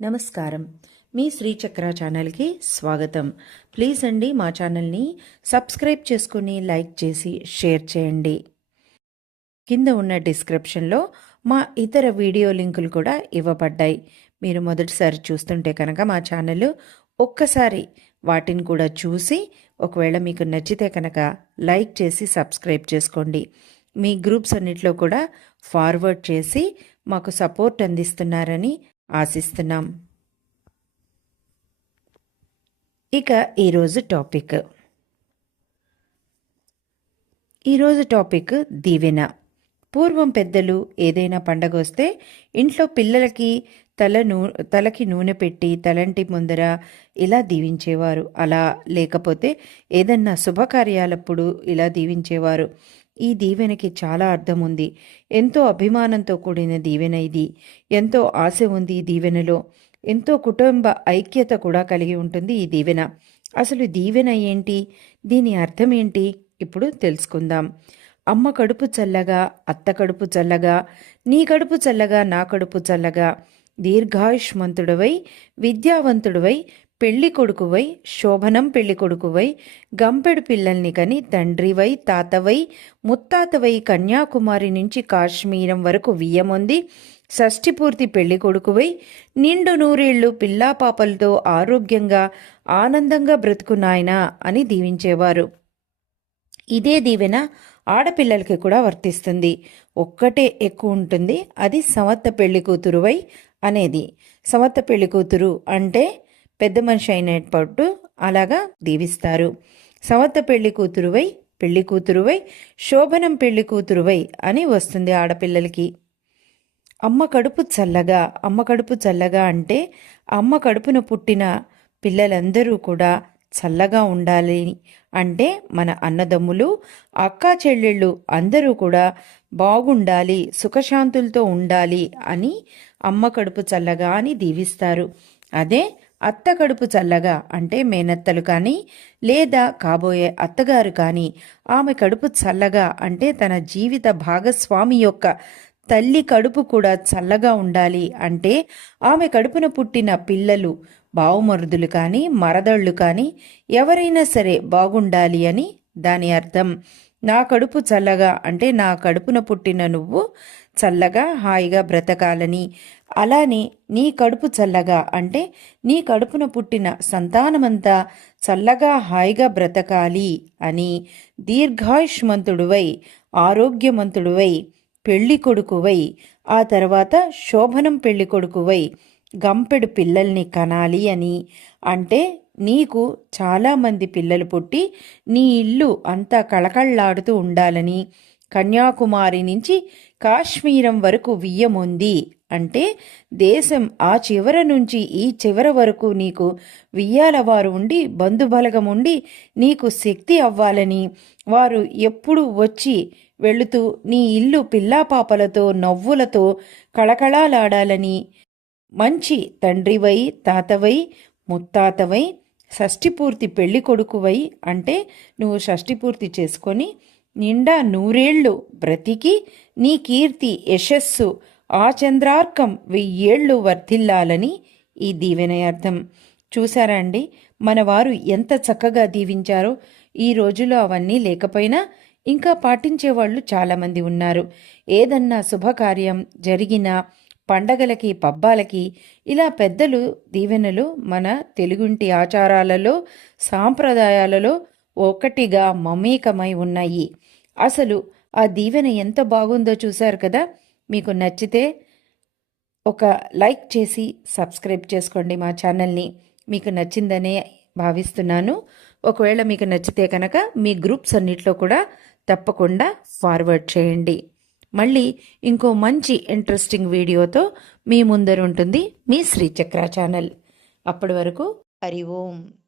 నమస్కారం. మీ శ్రీచక్ర ఛానల్కి స్వాగతం. ప్లీజ్ అండి మా ఛానల్ని సబ్స్క్రైబ్ చేసుకుని లైక్ చేసి షేర్ చేయండి. కింద ఉన్న డిస్క్రిప్షన్లో మా ఇతర వీడియో లింకులు కూడా ఇవ్వబడ్డాయి. మీరు మొదటిసారి చూస్తుంటే కనుక మా ఛానల్ ఒక్కసారి వాటిని కూడా చూసి ఒకవేళ మీకు నచ్చితే కనుక లైక్ చేసి సబ్స్క్రైబ్ చేసుకోండి. మీ గ్రూప్స్ అన్నిట్లో కూడా ఫార్వర్డ్ చేసి మాకు సపోర్ట్ అందిస్తున్నారని ఆశిస్తున్నాం. ఇక ఈరోజు టాపిక్. ఈరోజు టాపిక్ దీవెన. పూర్వం పెద్దలు ఏదైనా పండగ వస్తే ఇంట్లో పిల్లలకి తల నూ తలకి నూనె పెట్టి తలంటి ముందర ఇలా దీవించేవారు. అలా లేకపోతే ఏదన్నా శుభకార్యాలప్పుడు ఇలా దీవించేవారు. ఈ దీవెనకి చాలా అర్థం ఉంది ఎంతో అభిమానంతో కూడిన దీవెన ఇది. ఎంతో ఆశ ఉంది ఈ దీవెనలో. ఎంతో కుటుంబ ఐక్యత కూడా కలిగి ఉంటుంది ఈ దీవెన. అసలు దీవెన ఏంటి? దీని అర్థం ఏంటి? ఇప్పుడు తెలుసుకుందాం. అమ్మ కడుపు చల్లగా అత్త కడుపు చల్లగా నీ కడుపు చల్లగా నా కడుపు చల్లగా దీర్ఘాయుష్మంతుడవై విద్యావంతుడవై పెళ్ళి కొడుకువై శోభనం పెళ్ళి కొడుకువై గంపెడు పిల్లల్ని కని తండ్రివై తాతవై ముత్తాతవై కన్యాకుమారి నుంచి కాశ్మీరం వరకు వియ్యమొంది షష్ఠిపూర్తి పెళ్ళి కొడుకువై నిండు నూరేళ్ళు పిల్లా పాపలతో ఆరోగ్యంగా ఆనందంగా బ్రతుకున్నాయనా అని దీవించేవారు. ఇదే దీవెన ఆడపిల్లలకి కూడా వర్తిస్తుంది. ఒక్కటే ఎక్కువ ఉంటుంది అది సమత్త పెళ్ళి కూతురువై అనేది. సమత్త పెళ్ళి కూతురు అంటే పెద్ద మనిషి అయినప్పుడు అలాగా దీవిస్తారు. సమత్త పెళ్ళి కూతురువై పెళ్ళి కూతురువై శోభనం పెళ్ళి కూతురువై అని వస్తుంది ఆడపిల్లలకి. అమ్మ కడుపు చల్లగా అమ్మ కడుపు చల్లగా అంటే అమ్మ కడుపున పుట్టిన పిల్లలందరూ కూడా చల్లగా ఉండాలి అంటే మన అన్నదమ్ములు అక్కా చెల్లెళ్ళు అందరూ కూడా బాగుండాలి సుఖశాంతులతో ఉండాలి అని అమ్మ కడుపు చల్లగా అని దీవిస్తారు. అదే అత్త కడుపు చల్లగా అంటే మేనత్తలు కానీ లేదా కాబోయే అత్తగారు కానీ ఆమె కడుపు చల్లగా అంటే తన జీవిత భాగస్వామి యొక్క తల్లి కడుపు కూడా చల్లగా ఉండాలి అంటే ఆమె కడుపున పుట్టిన పిల్లలు బావుమరుదులు కానీ మరదళ్ళు కానీ ఎవరైనా సరే బాగుండాలి అని దాని అర్థం. నా కడుపు చల్లగా అంటే నా కడుపున పుట్టిన నువ్వు చల్లగా హాయిగా బ్రతకాలని. అలానే నీ కడుపు చల్లగా అంటే నీ కడుపున పుట్టిన సంతానమంతా చల్లగా హాయిగా బ్రతకాలి అని. దీర్ఘాయుష్మంతుడువై ఆరోగ్యమంతుడువై పెళ్ళి కొడుకువై ఆ తర్వాత శోభనం పెళ్ళి కొడుకువై గంపెడు పిల్లల్ని కనాలి అని అంటే నీకు చాలామంది పిల్లలు పుట్టి నీ ఇల్లు అంతా కళకళ్ళాడుతూ ఉండాలని కన్యాకుమారి నుంచి కాశ్మీరం వరకు వియ్యముంది అంటే దేశం ఆ చివర నుంచి ఈ చివర వరకు నీకు వియ్యాల వారు ఉండి బంధుబలగం ఉండి నీకు శక్తి అవ్వాలని వారు ఎప్పుడు వచ్చి వెళుతూ నీ ఇల్లు పిల్లాపాపలతో నవ్వులతో కళకళాలాడాలని మంచి తండ్రివై తాతవై ముత్తాతవై షష్ఠిపూర్తి పెళ్ళి కొడుకువై అంటే నువ్వు షష్టిపూర్తి చేసుకొని నిండా నూరేళ్ళు బ్రతికి నీ కీర్తి యశస్సు ఆ చంద్రార్కం వెయ్యేళ్ళు వర్ధిల్లాలని ఈ దీవెన అర్థం చూసారా అండి? మన వారు ఎంత చక్కగా దీవించారో. ఈ రోజులో అవన్నీ లేకపోయినా ఇంకా పాటించేవాళ్ళు చాలామంది ఉన్నారు. ఏదన్నా శుభకార్యం జరిగినా పండగలకి పబ్బాలకి ఇలా పెద్దలు దీవెనలు మన తెలుగుంటి ఆచారాలలో సాంప్రదాయాలలో ఒకటిగా మమేకమై ఉన్నాయి. అసలు ఆ దీవెన ఎంత బాగుందో చూశారు కదా? మీకు నచ్చితే ఒక లైక్ చేసి సబ్స్క్రైబ్ చేసుకోండి మా ఛానల్ని. మీకు నచ్చిందనే భావిస్తున్నాను. ఒకవేళ మీకు నచ్చితే కనుక మీ గ్రూప్స్ అన్నిట్లో కూడా తప్పకుండా ఫార్వర్డ్ చేయండి. మళ్ళీ ఇంకో మంచి ఇంట్రెస్టింగ్ వీడియోతో మీ ముందరుంటుంది మీ శ్రీచక్ర ఛానల్. అప్పటి వరకు హరి ఓం.